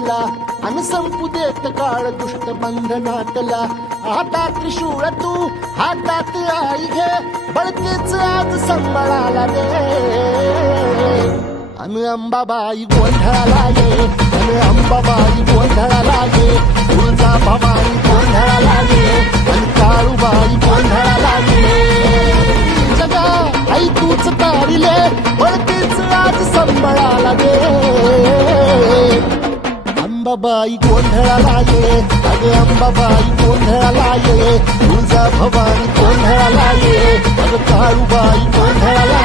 नाटला अन संपू देत काळ दुष्ट बंधनातला. आता त्रिशूळ तू हातात आई घे, बळतेच आज संबळाला दे. अन अंबाबाई गोंधळाला ये, अन अंबाबाई गोंधळाला ये. तुळजा भवानी गोंधळाला ये, अन काळूबाई गोंधळाला ये. जगा आई तूच तारिले, बळतेच आज संबळाला दे. अंबाबाई गोंधळाला ये, अगे अंबाबाई गोंधळाला ये. तुळजा भवानी गोंधळाला ये, अग काळूबाई गोंधळाला